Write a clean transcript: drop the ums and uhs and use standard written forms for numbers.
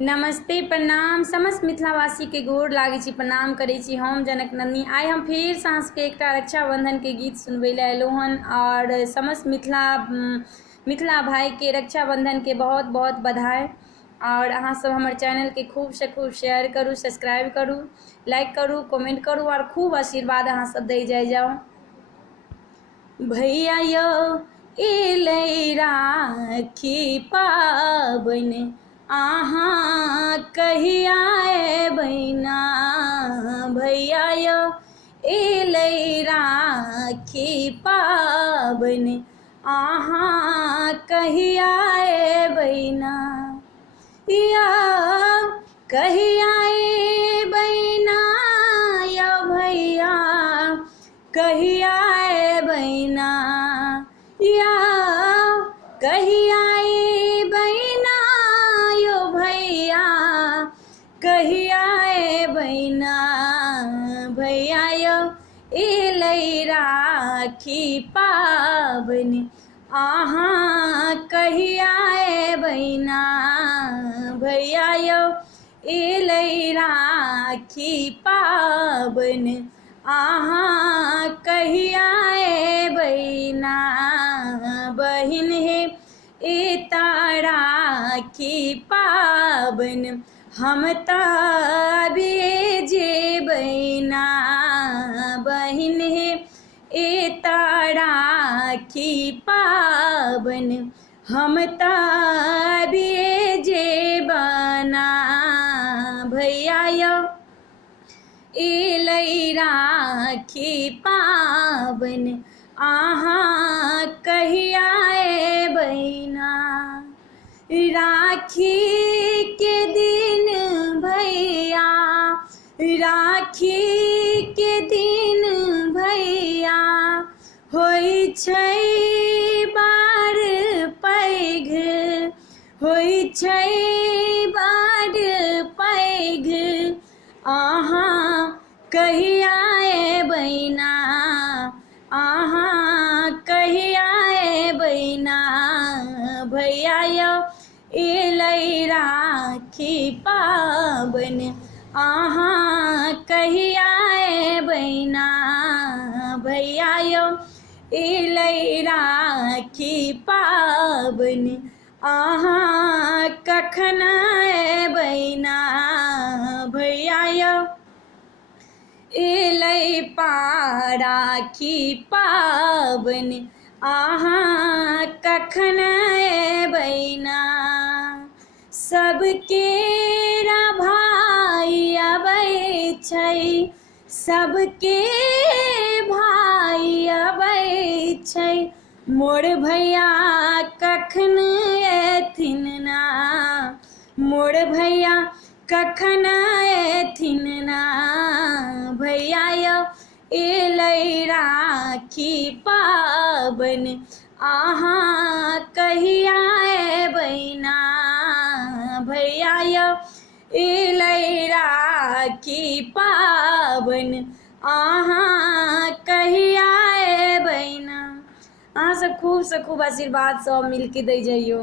नमस्ते प्रणाम समस्त मिथिलावासी के गोर लागे छी, प्रणाम करे छी। हम जनक नंदिनी आइ हम फिर सांस के एक रक्षाबंधन के गीत सुनबे ला एलहुँ हन और समस्त मिथिला भाई के रक्षाबंधन के बहुत बहुत बधाई। और अहाँ सब हमारे चैनल के खूब से खूब शेयर करूँ, सब्सक्राइब करूँ, लाइक करूँ, कमेंट करूँ और खूब आशीर्वाद अहाँ सब दे जाओ। भैया यो एलै राखी पाबनि आहाँ कहिया एबैना, भैया यो एलै राखी पाबनि आहाँ कहिया एबैना, या कहिया एबैना यो भैया कहिया एबैना, या कहिया एबैना यो भैया कहिया एबैना, भैया यो एलै राखी पाबनि आहाँ कहिया एबैना, भैया यो एलै राखी पाबनि आहाँ कहिया एबैना, बहिन हे एता राखी पाबनि हम तबे जेबैना, बहिन हे एता राखी पाबनि हम तबे जेबना, भैया यो एलै राखी पाबनि आहाँ कहिया एबैना, राखी के दिन भैया राखी के दिन भैया होइ छै बड़ पैघ, होइ छै बड़ पैघ आहाँ कहिया एबैना, आहाँ कहिया एबैना, भैया यो एलै राखी पाबनि आहाँ कहिया एबैना, भैया यो एलै राखी पाबनि आहाँ कखन एबैना, भैया यो एलै राखी पाबनि आहाँ कखन एबैना, सबके भाई अबै छै, सबके भाई अबै छै, मोर भैया कखन एथिन ना, मोर भैया कखन एथिन ना, भैया यो एलै राखी पाबनि आहाँ कहिया एबैना, भैया यो एलै राखी पाबनि आहाँ कहिया एबैना। अहाँ सब खूब से खूब आशीर्वाद सब मिलके दे जाइयो।